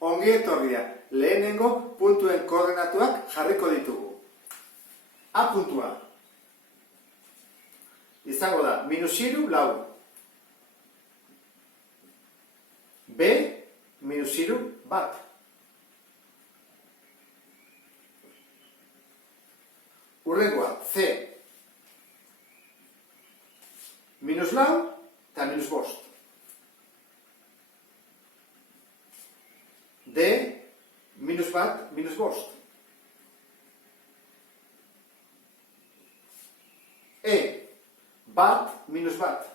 ongi etorria. Lehenengo puntuen koordinatuak jarriko ditugu. A puntua izango da -3 lau. B -3 bat. Hurrengoa, C -lau eta -5. D -bat, -5. E bat, -bat.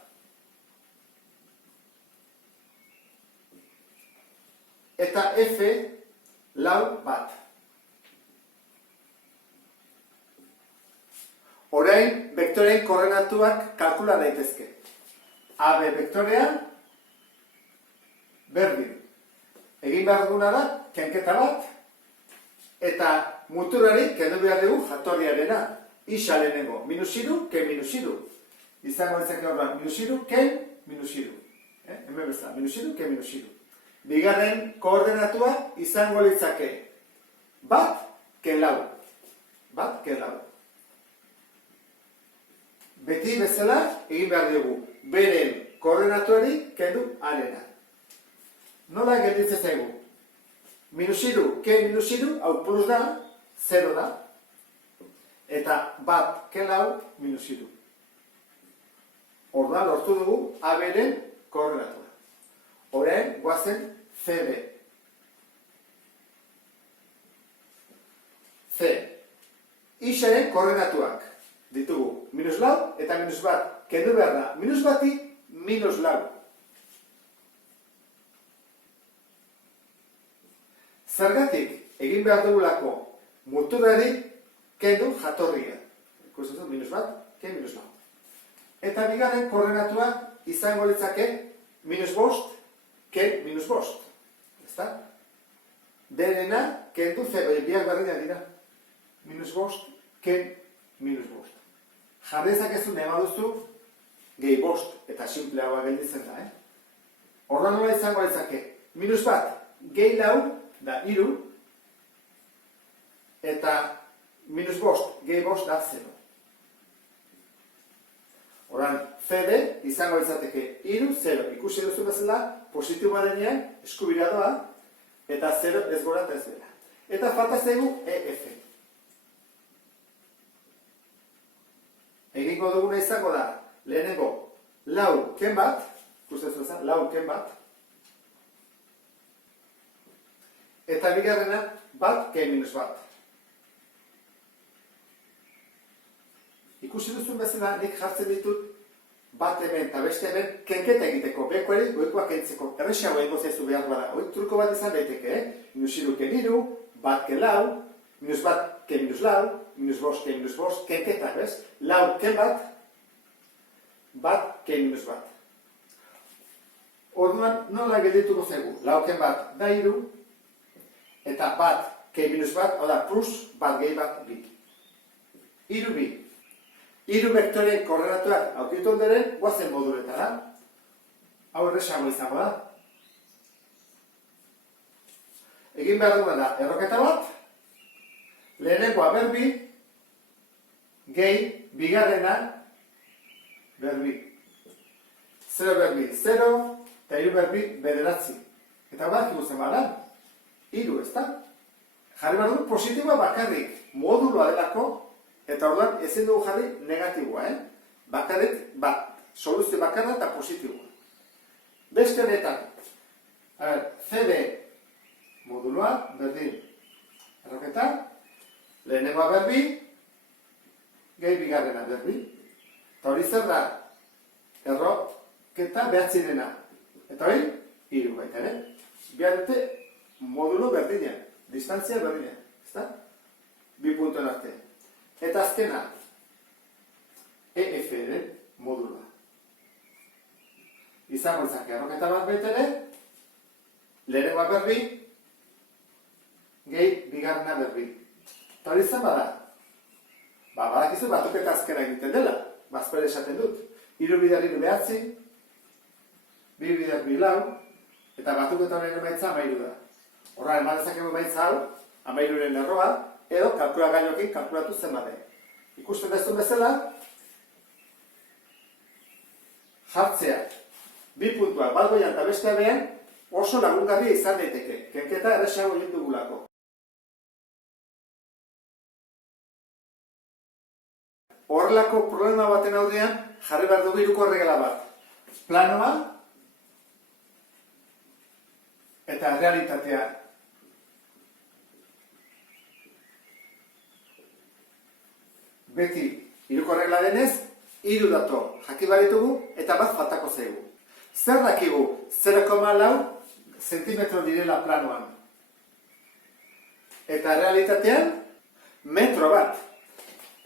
Eta F lau bat. Orain, bektoreen koordinatuak kalkula daitezke. AB bektorea berdin. Egin behar duguna da, kenketa bat, eta muturari kendu behar dugu jatorriarena. Isa lehenengo, -3, ke -3. Izango ditzake horren, -3, ke -3. Hemen bezala, -3, ke -3. Bigarren koordinatua izango litzake bat, ke lau. Bat, ke lau. Beti bezala egin behar dugu beren koordinatuari kendu arena. Nola gelditzen zaigu? -3, ke -3, hau plus da, 0 da. Eta bat, ke lau, -3. Orduan lortu dugu A-beren koordinatua. Orain, guazen CD. C. Isaren koordinatuak ditugu. -lau eta -bat. Kendu behar da, -bati, -lau. Zergatik egin behar dugulako muturari kendu jatorria. Ikusten du, -bat, ke -lau. Eta bigarren koordinatua izango litzake -5, ke -5. Ezta? Derena kendu zebe, biak berdinak dira. -5, ke -5. Jarrezak ez du nema duzu gehi bost, eta simpleagoa gelditzen da, Horra nola izango litzake, -bat, gehi lau, da 3, eta -5, gehi bost da 0. Horan, CD izango litzateke 3, 0. Ikusi duzu bezala, positiboa denean, eskubira doa, eta 0 ez gora eta ez bera. Eta falta zaigu EF. Egingo duguna izango da, lehenengo, lau ken bat, ikusten zuen, lau ken bat, eta bigarrena, bat ke -bat. Ikusi duzun bezala, nik jartzen ditut bat hemen eta beste hemen kenketa egiteko, bekoari goikoak kentzeko. Errexago egingo zaizu behar bada. Hoi truko bat izan daiteke, -3 ke 3, bat ke lau, -bat ke -lau, -5 ke -5, kenketa, bez? Lau ken bat ke -bat. Orduan, nola geldituko zaigu? Lau ken bat da 3, eta bat ke -bat, hau da, plus bat gehi bat bi. 3 bi. 3 bektoreen koordinatuak aurkitu onderen, guazen moduletara. Hau erresago izango da. Egin behar duguna da, erroketa bat, lehenengoa berbi, gehi, bigarrena, berbi. 0 berbi, 0, eta 3 berbi, bederatzi. Eta bat ikusten bada, 3, ez da? Jarri behar dugu positiboa bakarrik, moduloa delako, eta orduan ezin dugu jarri negatiboa, Bakarrik, soluzio bakarra eta positiboa. Beste honetan, CD moduloa, berdin, erroketa, lehenengoa berbi, gehi bigarrena berbi. Eta hori zer da, erroketa behatzirena. Eta hori, 3 baita, Behar dute modulo berdinean, distantzia berdinean, ezta? Bi puntuen arte. Eta azkena, EF-ren modulua. Izango izan, erroketa bat baitere, lehenengoa berbi, gehi bigarrena berbi. Eta hori izan bada? Badakizu batuketa azkena egiten dela, bazpere esaten dut. 3 bider 3 behatzi, 2 bider 2 lau, eta batuketa horren emaitza 13 da. Horra, eman dezakegu emaitza hau, 13-ren erroa, edo kalkulagailuekin kalkulatu zenbat den. Ikusten duzun bezala, jartzea, 2 puntuak bat goian eta bestea behan, oso lagungarria izan daiteke, kenketa erresago egin dugulako. Horrelako problema baten aurrean, jarri behar dugu hiruko erregela bat. Planoa eta realitatea. Beti, hiruko erregela denez, 3 dato jakin baritugu eta bat faltako zaigu. Zer dakigu 0,4 zentimetro direla planoan. Eta realitatean, metro bat.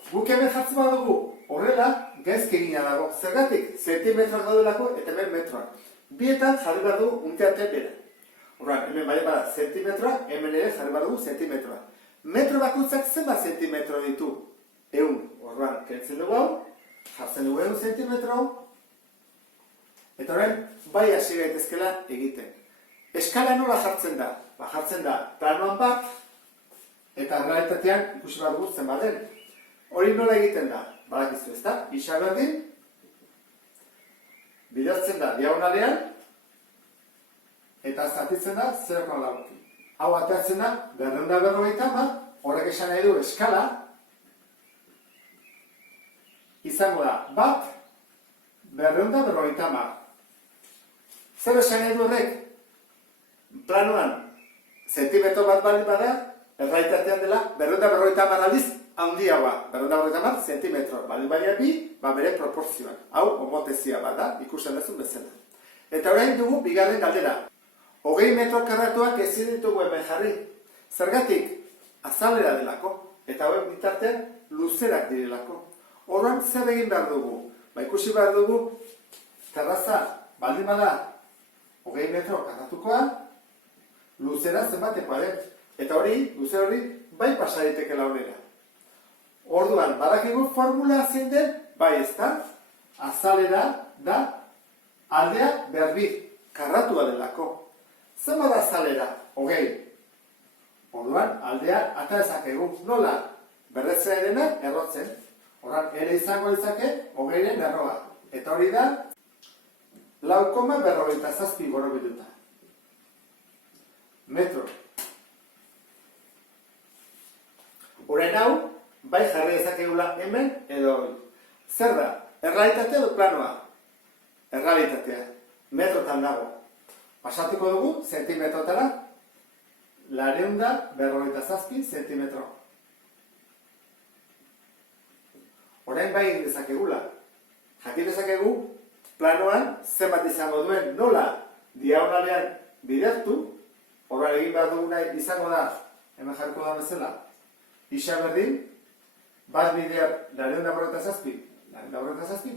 Guk hemen jartzen badugu, horrela, gaizki egina dago. Zergatik, zentimetroak daudelako eta hemen metroak. Bietan jarri behar dugu unteate bera. Horren, hemen bai bada zentimetroa, hemen ere jarri behar dugu zentimetroa. Metro bakutzak zenbat zentimetro ditu? 100. Horren, kentzen dugu hau, jartzen dugu 100 zentimetro. Eta horren, bai hasi gaitezkela egiten. Eskala nola jartzen da? Jartzen da planoan bat, eta realitatean ikusi bat dugu zenbat den. Hori nola egiten da? Badakizu ez da? Isa berdin, bidertzen da diagonalean, eta zatitzen da 0,4. Hau ateratzen da 250, horrek esan nahi du eskala, izango da bat, 250. Zer esan nahi du horrek? Planoan, zentimetro bat bali bada, errealitatean dela 250 aldiz, handiagoa, 250 zentimetro, baldin baina bi, bere proporzioan. Hau, homotezia bat da, ikusten duzun bezala. Eta orain dugu bigarren galdera. 20 metro karratuak ezin ditugu hemen jarri. Zergatik, azalera delako, eta hauek bitartean luzerak direlako. Horren zer egin behar dugu? Ikusi behar dugu, terraza, baldin bada, 20 metro karratukoa, luzera zenbatekoa den. Eta hori, luze hori, bai pasa daitekela aurrera. Orduan, badakigu formula zein den, bai ez da, azalera da aldea berbi, karratua delako. Zenbat da azalera? 20. Orduan, aldea ata ezakegu. Nola? Berretzea dena errotzen. Orduan, ere izango izake 20-ren erroa. Eta hori da, 4,47 borobilduta. Metro. Orain hau, bai jarri ezakegula hemen edo hori. Zer da? Errealitatea edo planoa? Errealitatea. Metrotan dago. Pasatuko dugu zentimetrotara, 257 zentimetro. Orain bai egin dezakegula. Jakin dezakegu, planoan zenbat izango duen nola diagonalean bidertu, horra egin behar duguna izango da, hemen jarriko da bezala, isa berdin, bat bider 257,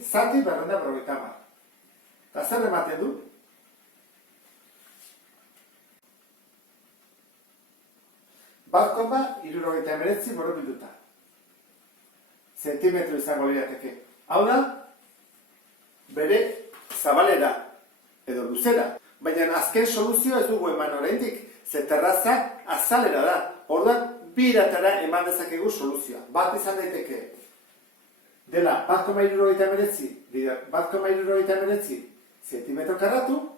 zati 250. Eta zer ematen du? Bat koma 69 borobilduta. Zentimetro izango lirateke. Hau da, bere zabalera edo luzera. Baina azken soluzioa ez dugu eman oraindik, ze terraza azalera da. Orduan, biratara eman dezakegu soluzioa. Bat izan daiteke dela 1,69 zentimetro karratu.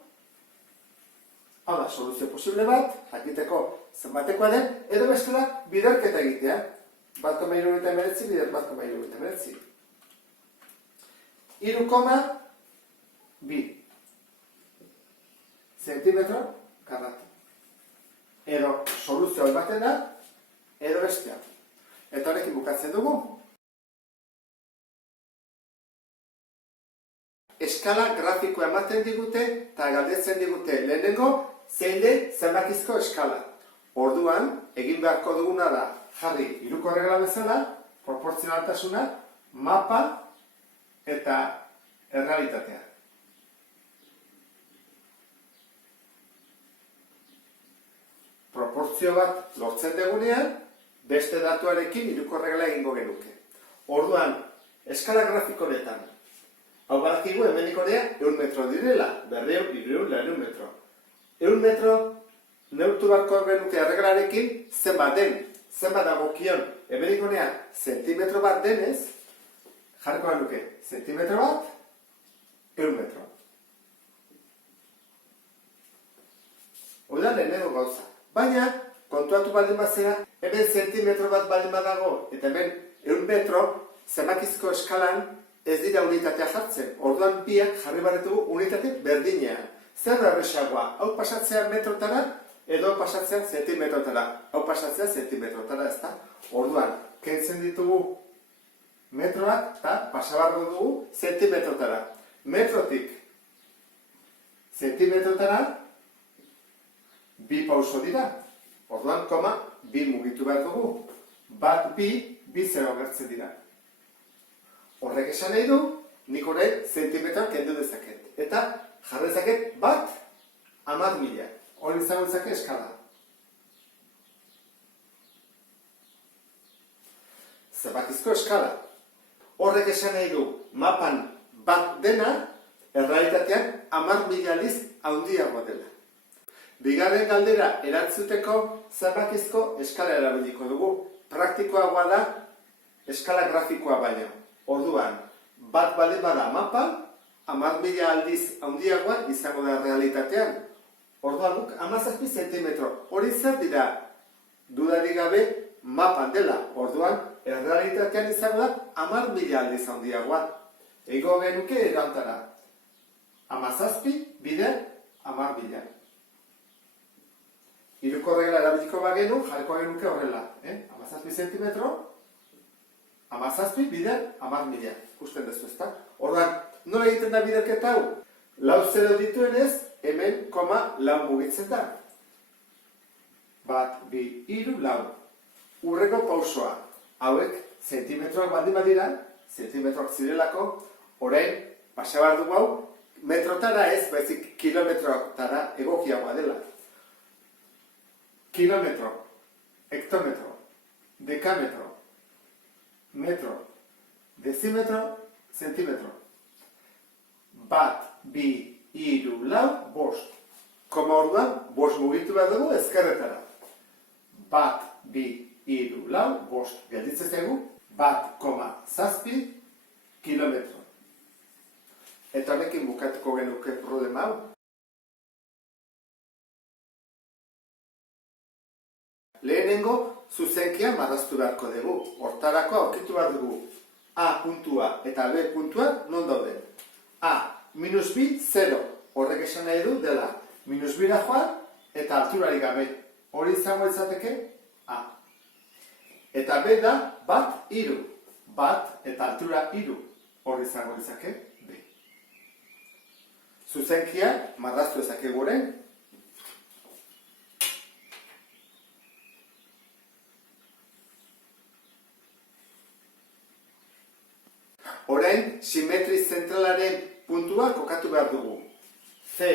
Hau da, soluzio posible bat, jakiteko zenbatekoa den, edo bestela biderketa egitea. 1,69 bider 1,69. 3,2 zentimetro karratu. Edo soluzio baten da, edo bestea. Eta horrekin bukatzen dugu. Eskala grafikoa ematen digute eta galdetzen digute lehenengo zein den zenbakizko eskala. Orduan, egin beharko duguna da jarri hiruko erregela bezala, proportzionaltasuna, mapa eta errealitatea. Proportzio bat lortzen dugunean, beste datuarekin hiruko erregela egingo genuke. Orduan, eskala grafiko honetan, hau badakigu hemendik honea 100 metro direla, 200, 300, 400 metro. 100 metro neurtu beharko genuke erreglarekin zenbat den, zenbat dagokion, hemenikonean zentimetro bat denez, jarriko genuke zentimetro bat, 100 metro. Hori da lehenengo gauza. Baina, kontuatu baldin bazera, hemen zentimetro bat baldin badago, eta hemen 100 metro, zenbakizko eskalan ez dira unitatea jartzen. Orduan biak jarri barretugu unitate berdinean. Zer da erresagoa? Hau pasatzea metrotara, edo pasatzea zentimetrotara. Hau pasatzea zentimetrotara, ez da? Orduan, kentzen ditugu metroak, eta pasabarro dugu zentimetrotara. Metrotik zentimetrotara, bi pauso dira. Orduan, koma, bi mugitu behar dugu. Bat, bi zero gertzen dira. Horrek esan nahi du, nik orain zentimetroak kendu dezaket. Eta jarri dezaket bat, 10.000. Hori izango dezake eskala. Zenbakizko eskala. Horrek esan nahi du, mapan bat dena, errealitatean 10.000 aldiz handiagoa dela. Bigarren galdera erantzuteko zenbakizko eskala erabiliko dugu. Praktikoagoa da eskala grafikoa baino. Orduan, bat baldin bada mapa, 10.000 aldiz handiagoa izango da realitatean. Orduan duk 17 zentimetro. Hori zer dira? Dudarik gabe mapan dela. Orduan, realitatean izango da 10.000 aldiz handiagoa. Ego genuke erantara. 17 bider 10.000. Hiruko regla erabiliko bagenu, jarriko genuke horrela. 17 zentimetro, 17 bider 10.000. Ikusten duzu, ezta? Orduan, nola egiten da biderketa hau? Lau zero dituenez, hemen koma lau mugitzen da. Bat, bi, hiru, lau. Urreko pausoa. Hauek zentimetroak baldin badira, zentimetroak zirelako, orain, pasabar dugu hau, metrotara ez, baizik kilometrotara egokiagoa dela. Kilometro, hektometro, dekametro, metro, dezimetro, zentimetro. Bat, bi, hiru, lau, bost. Koma orduan, bost mugitu behar dugu ezkerretara. Bat, bi, hiru, lau, bost. Gelditzen zaigu, bat, koma, zazpi, kilometro. Eta honekin bukatuko genuke problema hau. Lehenengo, zuzenkia marraztu beharko dugu. Hortarako aurkitu behar dugu. A puntua eta B puntua non dauden. A, minus bi, 0. Horrek esan nahi du dela. Minus bira joan eta alturari gabe. Hori izango izateke A. Eta B da bat, hiru. Bat eta altura hiru. Hori izango izake B. Zuzenkia marraztu ezake guren. Orain, simetri zentralaren puntua kokatu behar dugu. C,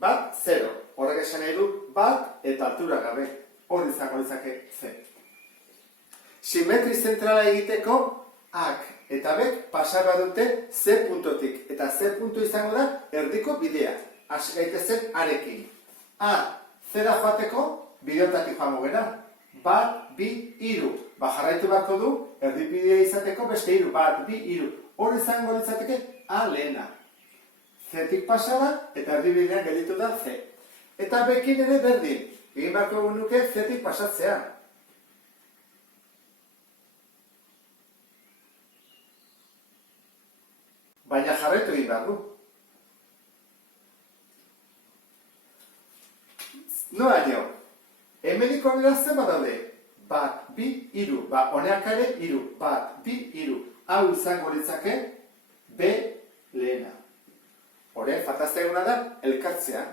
bat, 0. Horrek esan nahi du, bat eta altura gabe. Hori izango izake C. Simetri zentrala egiteko, ak eta bek pasarra dute C puntotik. Eta C puntu izango da erdiko bidea. Hasi gaitezen arekin. A, zera joateko, bideotatik joango gera. Bat, bi, hiru. Jarraitu beharko du, erdipidea izateko beste hiru. Bat, bi, hiru. Hori izango litzateke A lehena. C-tik pasada eta erdibidean gelditu da C. Eta bekin ere berdin. Egin beharko genuke C-tik pasatzea. Baina jarraitu egin behar du. Nola nio? Hemeniko nira zenbat daude? Bat, bi, hiru. Honeak ere hiru. Bat, bi, hiru. Hau izango litzake B lehena. Horren, falta zaiguna da elkartzea.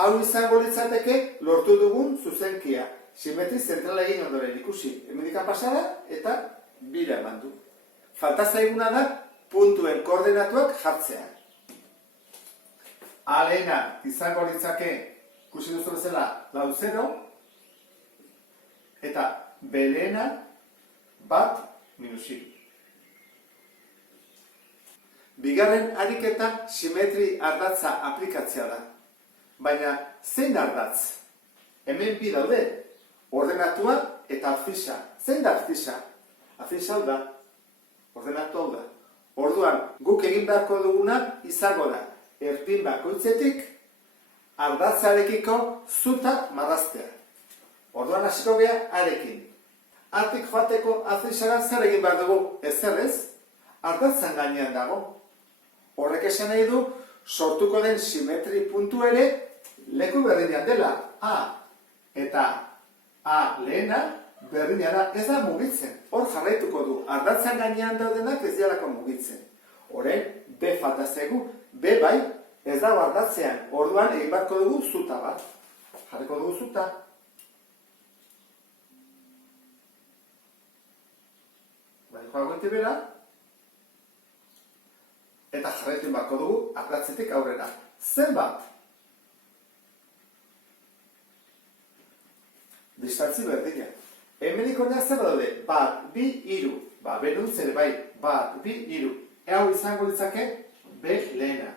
Hau izango litzateke lortu dugun zuzenkia. Simetri zentrala egin ondoren ikusi. Hemendika pasada eta bira eman du. Falta zaiguna da puntuen koordenatuak jartzea. A lehena izango litzake, ikusi duzu bezala, lau 0, eta B lehena bat minus hiru. Bigarren ariketa simetri ardatza aplikatzea da. Baina, zein ardatz? Hemen bi daude, ordenatua eta abzisa. Zein da abzisa? Abzisa hau da, ordenatu hau da. Orduan, guk egin beharko duguna izango da, erpin bakoitzetik ardatzarekiko zuta marraztea. Orduan hasiko gea arekin. Atik joateko abzisara zer egin behar dugu? Ezer ez, ardatzan gainean dago. Horrek esan nahi du, sortuko den simetri puntu ere leku berdinean dela, A. Eta A lehena berdina da, ez da mugitzen. Hor jarraituko du, ardatzan gainean daudenak ez dialako mugitzen. Horren, B falta zaigu, B bai, ez dago ardatzean. Orduan egin beharko dugu zuta bat. Jarriko dugu zuta. Bai, joago ite bera. Eta jarraitu beharko dugu ardatzetik aurrera. Zenbat? Distantzi berdina. Hemenik honeak zer daude? Bat, bi, hiru. Beruntz ere bai, bat, bi, hiru. Hau izango ditzake B lehena.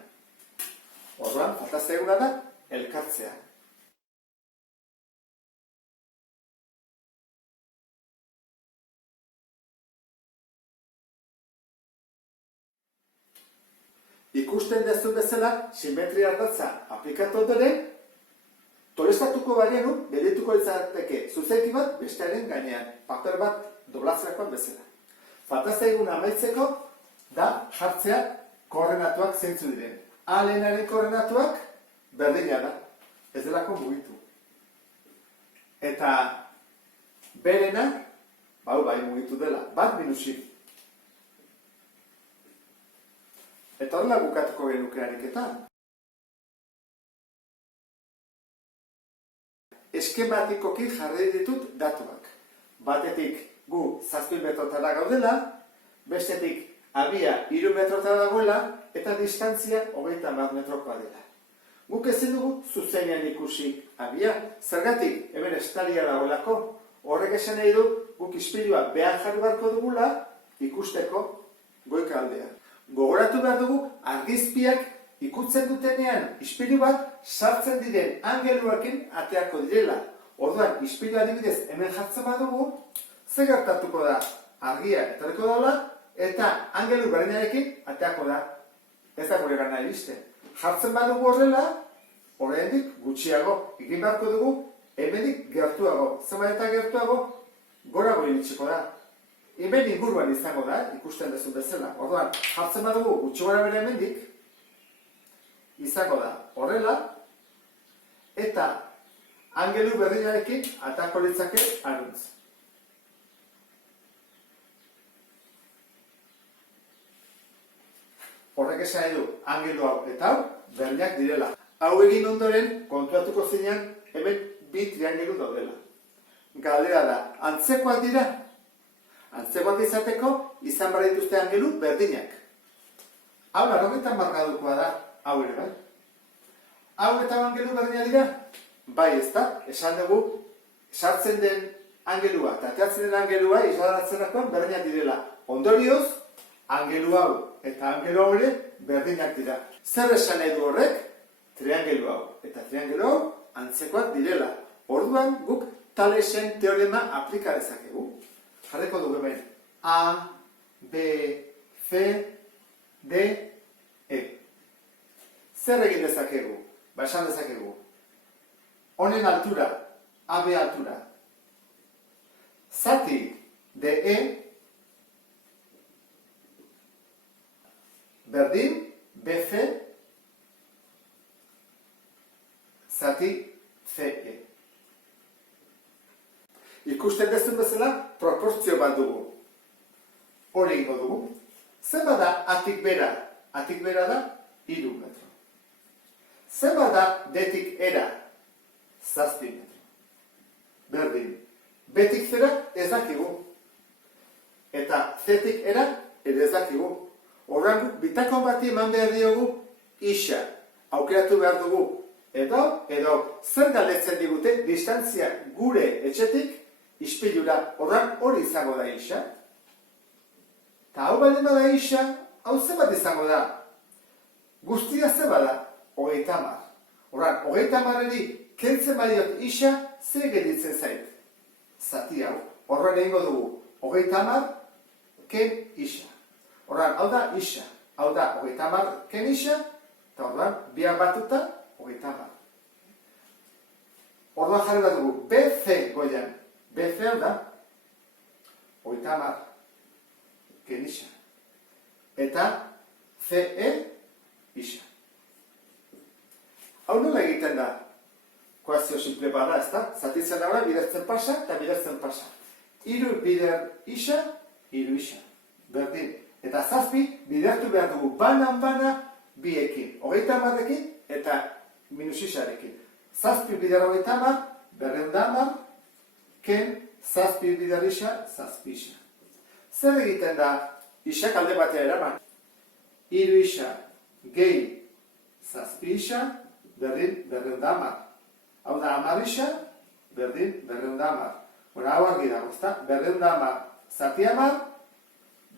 Orduan, falta zaiguna da, elkartzea. Ikusten dezu bezala, simetria ardatza aplikatu ondoren, tolestatuko bagenu, berituko litzateke zuzeiti bat bestearen gainean, paper bat doblatzerakoan bezala. Falta zaiguna amaitzeko da jartzea koordenatuak zeintzu diren. A lehenaren koordenatuak berdina da, ez delako mugitu. Eta berena, bai mugitu dela, bat minusik. Eta horrela bukatuko genuke ariketa. Eskematikoki jarri ditut datuak. Batetik gu 7 metrotara gaudela, bestetik abia 3 metrotara dagoela, eta distantzia 30 metrokoa dela. Guk ezin dugu zuzenean ikusi abia. Zergatik, hemen estalia dagoelako, horrek esan nahi du, guk ispilua behar jarri beharko dugula ikusteko goika aldean. Gogoratu behar dugu, argizpiak ikutzen dutenean ispilu bat sartzen diren angeluekin ateako direla. Orduan, ispilu adibidez hemen jartzen badugu, ze gertatuko da argia etorriko daula, eta angelu berdinarekin ateako da. Ez da gure gana iristen. Jartzen badugu horrela, oraindik gutxiago. Egin beharko dugu, hemenik gertuago. Zenbat eta gertuago, gorago iritsiko da. Hemen inguruan izango da, ikusten dezun bezala. Orduan, jartzen badugu gutxi gora bere hemendik, izango da horrela, eta angelu berdinarekin atako litzake aruntz. Horrek esan nahi du, angelu hau eta hau berdinak direla. Hau egin ondoren, kontuatuko zinean, hemen bi triangelu daudela. Galdera da, antzekoak dira? Antzekoak izateko, izan behar dituzte angelu berdinak. Hau 90 gradukoa da, hau ere bai. Hau eta angelu berdina dira? Bai, ez da, esan dugu, sartzen den angelua eta ateatzen den angelua isladatzerakoan berdinak direla. Ondorioz, angelu hau eta angelu hau ere berdinak dira. Zer esan nahi du horrek? Triangelu hau eta triangelu hau antzekoak direla. Orduan guk Thalesen teorema aplika dezakegu. Jarriko dugu hemen A, B, C, D, E. Zer egin dezakegu? Esan dezakegu. Honen altura, AB altura. Zati DE berdin BC zati CE. Ikusten dezun bezala, proportzio bat dugu. Hori egingo dugu. Zenbat da atik bera? Atik bera da 3 metro. Zenbat da detik era? 7 metro. Berdin. Betik zera ez dakigu. Eta zetik era ere ez dakigu. Horren bitako bati eman behar diogu isa. Aukeratu behar dugu. Edo zer galdetzen digute distantzia gure etxetik ispilura, horren hori izango da isa. Eta hau baldin bada isa, hau ze bat izango da? Guztia ze bada? 30. Orduan, 30-eri kentzen badiot isa, ze gelditzen zait? Zati hau. Orduan egingo dugu 30 ken isa. Orduan, hau da isa. Hau da 30 ken isa, eta orduan, biak batuta 30. Orduan jarri bat dugu, BC goian. BC hau da 30 ken isa. Eta CE isa. Hau nola egiten da? Koazio simple bada, ez da? Zatitzen da bidertzen pasa eta bidertzen pasa. 3 bider isa, 3 isa. Berdin. Eta 7 bidertu behar dugu banan-bana biekin. 30ekin eta minus isarekin. 7 bider 30, 210, ken 7 bider isa, 7 isa. Zer egiten da isak alde batea eraman? 3 isa gehi 7 isa, berdin 210. Hau da 10 isa, berdin 210. Bueno, hau argi dago, ezta? 210 zati 10,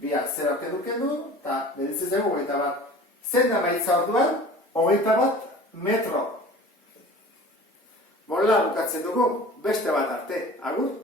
biak zera kendu, eta beditzen zaigu 21. Zein da maitza orduan? 21 metro. Mola bukatzen dugu, beste bat arte. Agur?